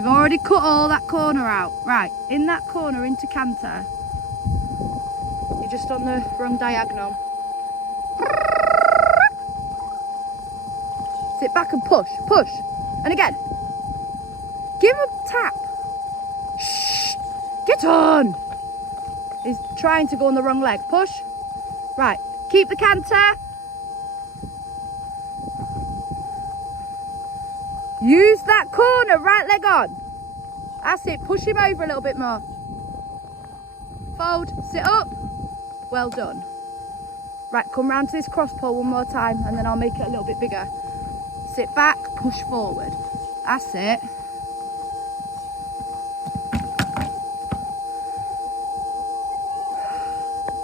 You've already cut all that corner out. Right, in that corner into canter. You're just on the wrong diagonal. Sit back and push, push. And again. Give him a tap. Shh. Get on. He's trying to go on the wrong leg. Push. Right. Keep the canter. Use that corner. Right leg on. That's it. Push him over a little bit more. Fold. Sit up. Well done. Right. Come round to this cross pole one more time and then I'll make it a little bit bigger. Sit back. Push forward. That's it.